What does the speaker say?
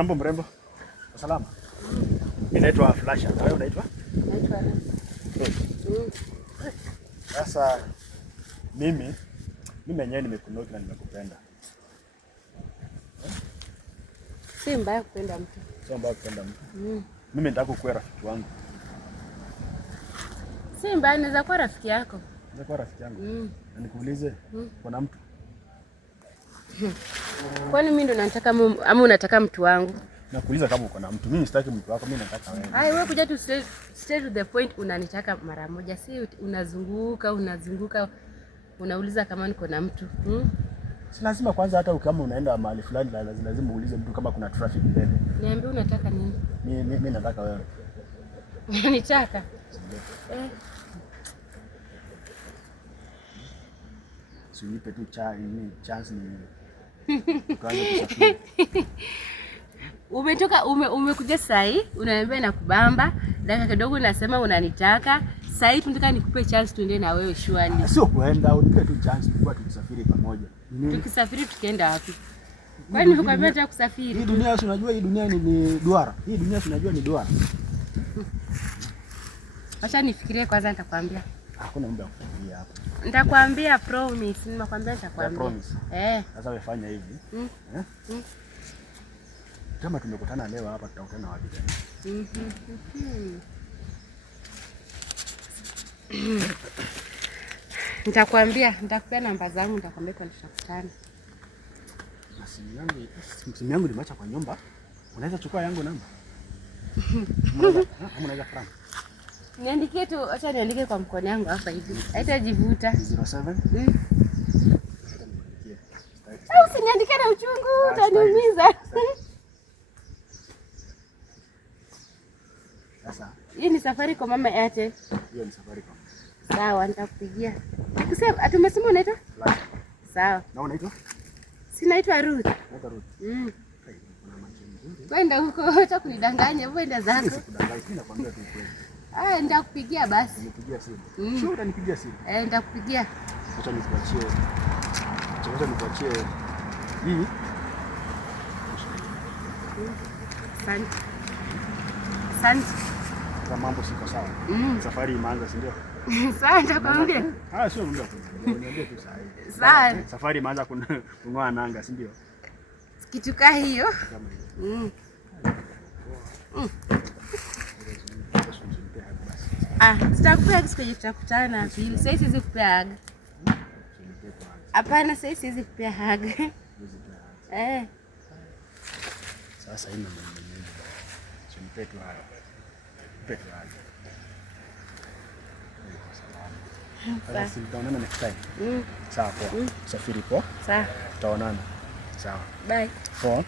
Mambo mrembo. Salama. Mimi naitwa Flasha. Na wewe unaitwa? Naitwa Sasa mimi mwenyewe nimekunoki na nimekupenda. Si mbaya kupenda mtu. Sio mbaya kupenda mtu. Mimi nataka kuwa rafiki wangu. Si mbaya, naweza kuwa rafiki yako. Naweza kuwa rafiki yangu. Na nikuulize, kuna mtu? Kwani mimi ndo nataka ama unataka mtu wangu? Nakuuliza kama uko na mtu. Mimi sitaki mtu wako, mimi nataka wewe. Hai, wewe kuja tu straight to the point, unanitaka mara moja. Si unazunguka unauliza kama niko na mtu. Si lazima kwanza, hata kama unaenda mahali fulani lazima uulize mtu kama kuna traffic mbele. Niambie unataka nini? Mimi nataka wewe. Unanitaka? Unipe tu chance ni tuanze kusafiri. Umekuja saa hii unaniambia nakubamba, dakika kidogo unasema unanitaka. Saa hii tunataka nikupe chance tuende na wewe shwali. Sio kuenda, unipe tu chance tukua tukisafiri pamoja. Tukisafiri tukienda wapi? Kwani nimekwambia nataka kusafiri? Hii dunia si unajua, hii dunia ni duara. Hii dunia si unajua ni duara. Acha nifikirie kwanza, nitakwambia. Hakuna muda wa kufikiria hapa. Nitakwambia, promise. Nimekwambia nitakwambia. Promise. Sasa wewe fanya hivi. Kama tumekutana leo hapa, tutakutana wapi tena? Nitakwambia, nitakupea namba zangu, nitakwambia kwa tutakutana. Simu yangu nimeacha kwa nyumba. Unaweza chukua yangu namba? Unaweza frank. Niandikie tu, acha niandike kwa mkono yangu hapa hivi. Haitajivuta. 07. Au usiniandike na uchungu, utaniumiza. Sasa, hii ni Safaricom mama Airtel. Hiyo ni Safaricom. Sawa, nitakupigia. Kusema tumesema unaitwa? Sawa. Na unaitwa? Si naitwa Ruth. Naitwa Ruth. Kwenda huko acha kunidanganya, wenda zako. Sikudanganya, nakwambia tu kweli. Nitakupigia basi. Nipigia simu. Sio utanipigia simu? Nitakupigia. Acha nikuachie. Acha nikuachie. Hii. Asante. Kwa mambo siko sawa. Safari imeanza, si ndio? Sawa, nitakwambia. Sio muda. Niambie tu saa hii. Sawa. Safari imeanza kung'oa nanga, si ndio? Kitu kaa hiyo. Tutakupea siku yenye tutakutana pili. Sasa siwezi kupea haga. Hapana, sasa siwezi kupea haga. Sasa hii ndio mwenyewe. Nipe tu haga. Sasa tutaonana next time. Sawa poa. Safiri poa. Sawa. Tutaonana. Sawa. Bye. Poa.